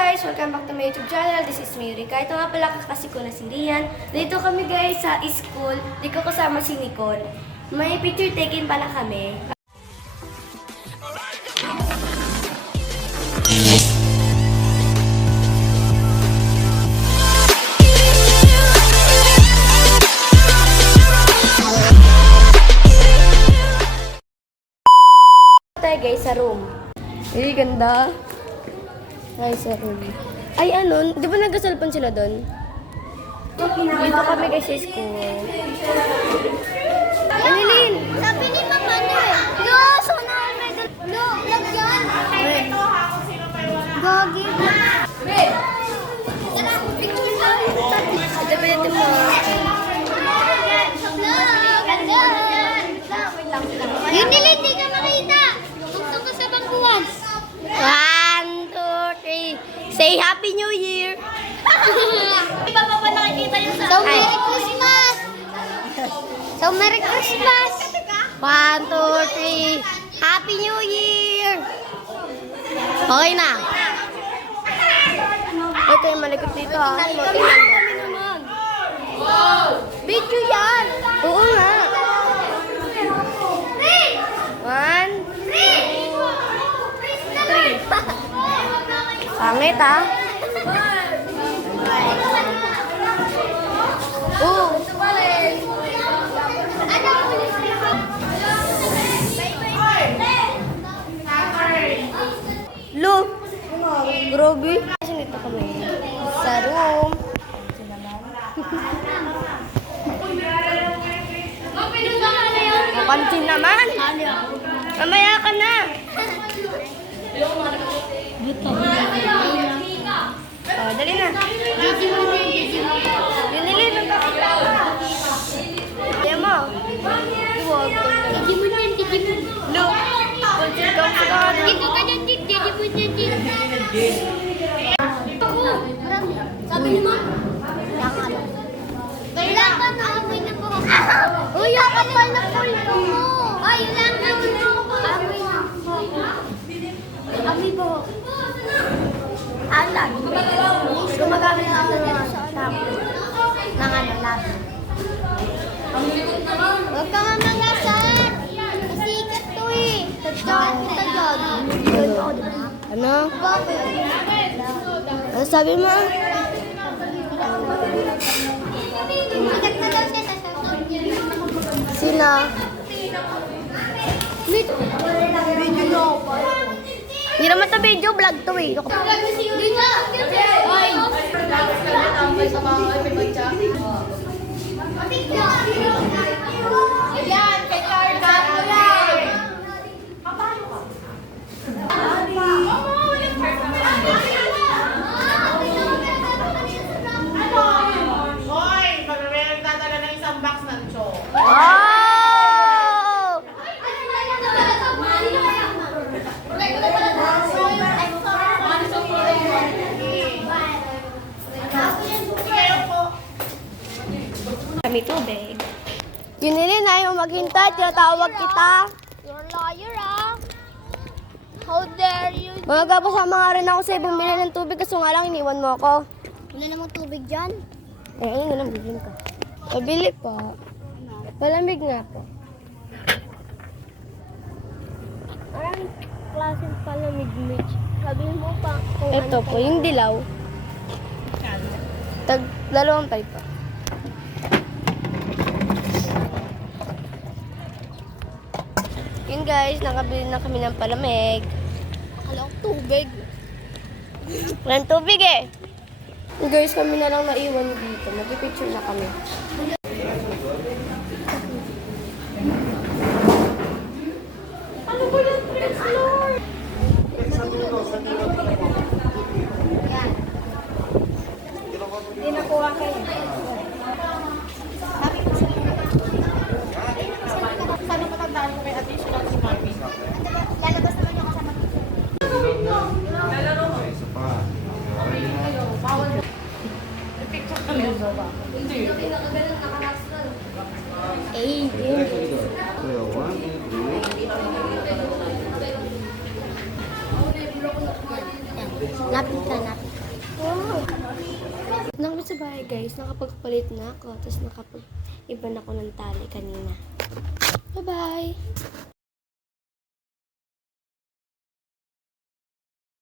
guys! Welcome back to my YouTube channel. This is Miyurika. Ito nga pala kakasi ko na si Rian. Dito kami guys sa school. Dito ko kasama si Nicole. May picture taken pala kami. Tayo guys sa room. Ay, ganda. Ay, sorry. Ay, ano? Di ba nag-cellphone sila doon? Dito kami guys sa school. Anilin! Sabi ni Mama niya eh. No, sana medal. No, lagyan. Gagi. Tara, picture tayo. Dapat mo. Yun nila, hindi ka makita. Tungtong ka sa bangkuan. 1, 2, 3. Say Happy New Year! Iba pa nakikita yun sa... So, Merry Christmas! So, Merry Christmas! 1, 2, 3. Happy New Year! Okay na. Ito yung malikot dito ha. Video yan! Oo nga. 1, 2, 3. Pangit ha? Oo. Look! Grabe. Kasi nito kami sa room. Kapansin naman. Mamaya ka na. Oh, dali na. Yun nilin. Kaya mo. Huwag. Look. Pansin ka. Dito ka dyan, Jig. Dito mo dyan, Jig. Sabi ni Mom. Kailangan na amoy na po. Uy, ang kapal na pulpo mo. Ay, yun lang. Amoy na po. Amoy po. Alag. Gumagamit na ako ng shampoo. Ng ano, labi. Huwag ka nga mangasar. Kasikat to eh. Tadyakan kita dyan. Ano? Bakit? Ano sabi mo? Sikat na daw siya sa Sino? Hindi naman ito video, vlog to eh. Yan, kay Carla. Hoy! Pag may nagdadala ng isang box ng cho. Oh! Kami tubig. Yun nilin, ayaw maghintay. Tinatawag kita. You're a liar, ah. How dare you? Magagapasama nga rin ako sa bumili ng tubig kasi nga lang iniwan mo ako. Wala namang tubig dyan. Eh, ayun na, bilhin ka. Pabili pa. Palamig nga po. Parang klaseng palamig, Mitch. Sabi mo pa kung Ito po, yung dilaw. Tag 2 pa. Yun guys, nakabili na kami ng palamig. Akala ko tubig. Walang tubig eh. Guys, kami na lang naiwan dito. Mag-picture na kami. Ano ba yung third floor? Hindi nakuha kayo. Sana matandaan ko kay additional si Mami. Lalabas naman yung kasama. Picture kami. Hindi. Lapit ka, lapit. Wow! Nakapit sa bahay guys, nakapagpalit na ako. Tapos nakapag-iba na ako ng tali kanina. Bye-bye!